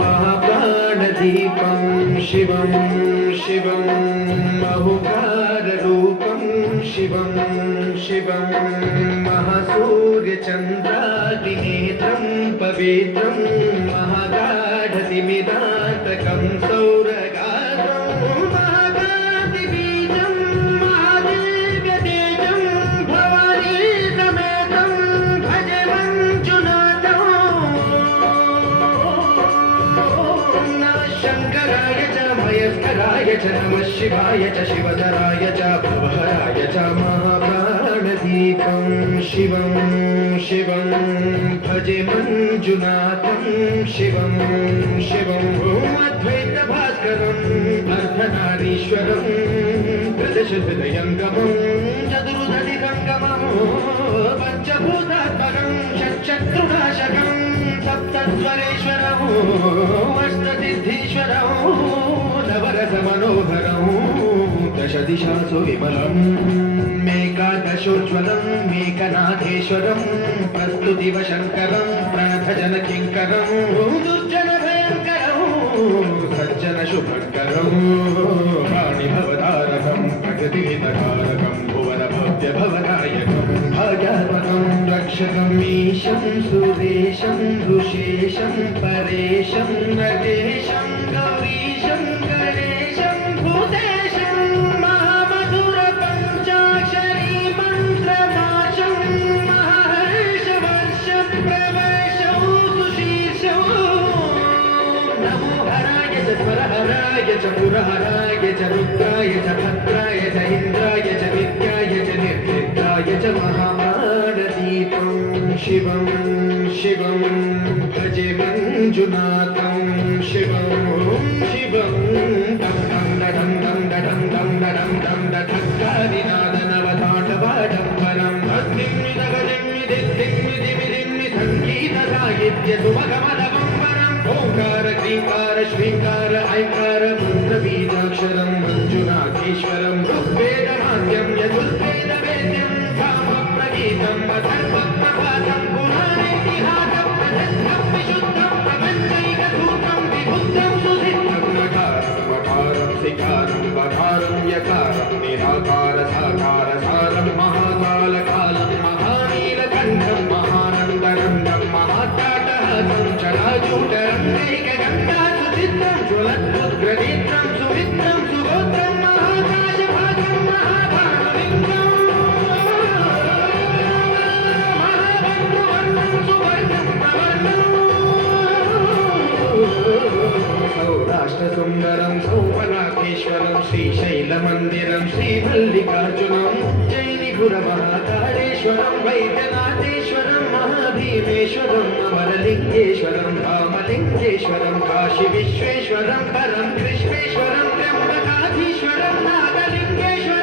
महाप्राणदीपं शिवं शिवं बहुकाररूपं शिवं शिवं महासूर्यचन्द्रादिनेत्रं पवित्रं महागाढतिमिरातकं सौरगात्रं महागातिबीजं महादिव्यतेजं भवानी समेतं भजे मञ्जुनाथं शङ्कराय च मयस्कराय च नमः शिवाय च शिवधराय च भवहराय च महाप्राणदीपं शिवं शिवं भजे मञ्जुनाथं शिवं शिवं अद्वैतभास्करम् अर्धनारीश्वरं त्रिदशहृदयङ्गमं चतुर्दधिकङ्गमं पञ्चभूतात्मकं षट्शत्रुनाशकं सप्तस्वरेश्वरं अष्टसिद्धीश्वरं नवरसमनोहरं दशदिशासु विमलम् मेकादशोज्ज्वलं मेकनाथेश्वरं प्रस्तुतिवशङ्करं प्रणतजनकिङ्करं दुर्जनभयङ्करं सज्जनशुभङ्करं प्राणिभवतारकं प्रकृतिहितकारकं भुवनभव्यभवनायकं भाग्यात्मकं रक्षकं ईशं सुरेशं ऋषेशं परेशं नटेशं गौरीशं गणेशं भूतेशं महामधुरपञ्चाक्षरी मन्त्रनाशं महर्षवर्षप्रवेशं सुशीर्षं नमो हराय च स्वरहराय च पुरहराय च रुद्राय च भद्राय च इन्द्राय च विद्याय च निर्विद्याय च महाप्राणदीपं शिवं शिवं भजे मञ्जुनाथं शिवं शिवं दं दं दं दं दं दं दं दं धक्कादिनादनवताटवाडम्बरं भक्तिं सङ्गीतसाहित्यसुमगमदवम्बरम् ओङ्कार क्रीकार श्रीकार ऐकार मन्त्रबीजाक्षरं मञ्जुनाथेश्वरं ऋग्वेदमाद्यं यजुर्वेदवेद्यं सामप्रगीतं अथर्वप्रभातं पुराणेतिहासं प्रसिद्धं विशुद्धं प्रपञ्चैकसूत्रं विबुद्धं सुसिद्धं नकारं सिकारं वकारं यकारं निराकार साकार सारं महाकालकालं महानीलकण्ठं महानन्दरन्दं महाताटहासं चलाचूटरङ्गैकगङ्गासुचित्रं ज्वलद्भुग्रनेत्रं सुमित्रं सुगोत्रं महाकाशभागं महाभानुलिङ्गं महाबन्धुवर्णं सुवर्णं प्रवर्णं सौराष्ट्रसुन्दरं सोमनाथेश्वरं श्रीशैलमन्दिरं श्रीमल्लिकार्जुनं जैनिपुरमहाकालेश्वरं वैद्यनाथेश्वरं महाभीमेश्वरं अमरलिङ्गेश्वरं रामलिङ्गेश्वरं काशीविश्वेश्वरं परं कृष्णेश्वरं त्र्यम्बकाधीश्वरं नागलिङ्गेश्वरं